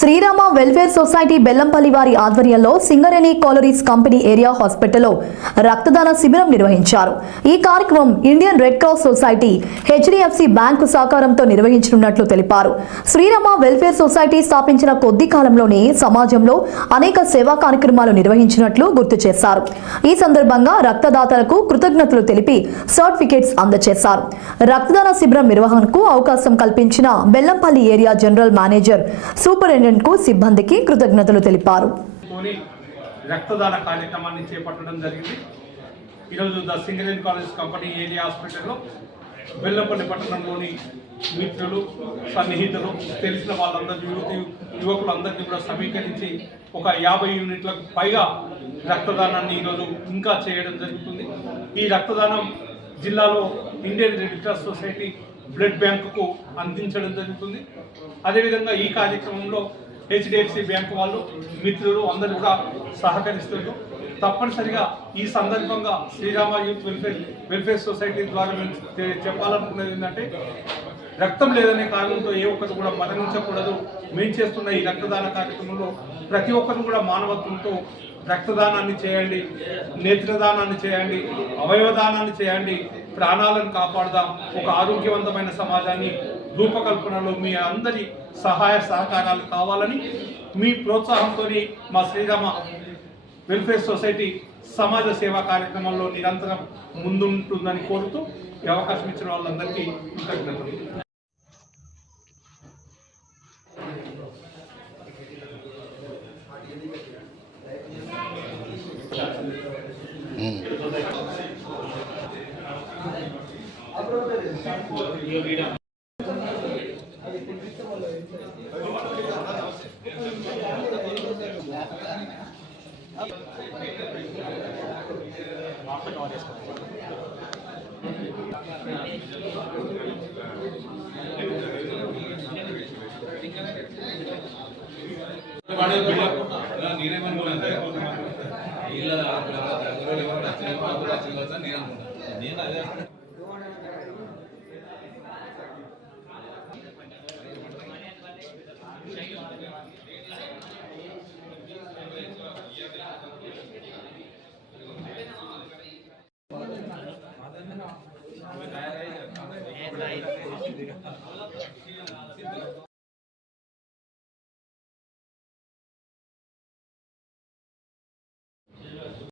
Srirama welfare society Bellampalli వారి ఆధ్వర్యంలో Singareni collieries company area హాస్పిటల్లో రక్తదాన శిబిరం నిర్వహించారు. ఈ కార్యక్రమం Indian red cross society, HDFC bank సహకారంతో నిర్వహించనున్నట్లు తెలిపారు. శ్రీరామ వెల్ఫేర్ సొసైటీ స్థాపించిన కొద్ది కాలంలోనే సమాజంలో అనేక సేవా కార్యక్రమాలు నిర్వహించినట్లు గుర్తు చేశారు. ఈ సందర్భంగా రక్తదాతలకు కృతజ్ఞతలు తెలిపి సర్టిఫికెట్స్ అందజేశారు. రక్తదాన శిబిరం నిర్వహణకు అవకాశం కల్పించిన Bellampalli area general manager, superintendent కు సిబ్బందికి కృతజ్ఞతలు తెలిపారు. రక్తదాన కార్యక్రమాన్ని చేపట్టడం జరిగింది. ఈరోజు the Singareni college company area హాస్పిటల్లో బెల్లంపల్లి పట్టణంలోని మిత్రులు, సన్నిహితులు, తెలిసిన వాళ్ళందరూ, యువకులందరినీ కూడా సమీకరించి ఒక 50 యూనిట్లకు పైగా రక్తదానాన్ని ఈరోజు ఇంకా చేయడం జరుగుతుంది. ఈ రక్తదానం జిల్లాలో Indian red cross society blood బ్యాంకుకు అందించడం జరుగుతుంది. అదేవిధంగా ఈ కార్యక్రమంలో హెచ్డిఎఫ్సి బ్యాంకు వాళ్ళు, మిత్రులు అందరూ కూడా సహకరిస్తున్నారు. తప్పనిసరిగా ఈ సందర్భంగా శ్రీరామ యూత్ వెల్ఫేర్ సొసైటీ ద్వారా మేము చెప్పాలనుకున్నది ఏంటంటే, రక్తం లేదనే కారణంతో ఏ ఒక్కరు కూడా మరణించకూడదు. మేము చేస్తున్న ఈ రక్తదాన కార్యక్రమంలో ప్రతి ఒక్కరు కూడా మానవత్వంతో రక్తదానాన్ని చేయండి, నేత్రదానాన్ని చేయండి, అవయవదానాన్ని చేయండి, ప్రాణాలను కాపాడదాం. ఒక ఆరోగ్యవంతమైన సమాజాన్ని రూపకల్పనలో మీ అందరి సహాయ సహకారాలు కావాలని, మీ ప్రోత్సాహంతో మా శ్రీరామ వెల్ఫేర్ సొసైటీ సమాజ సేవా కార్యక్రమంలో నిరంతరం ముందుంటుందని కోరుతూ ఈ అవకాశం ఇచ్చిన వాళ్ళందరికీ కృతజ్ఞతలు.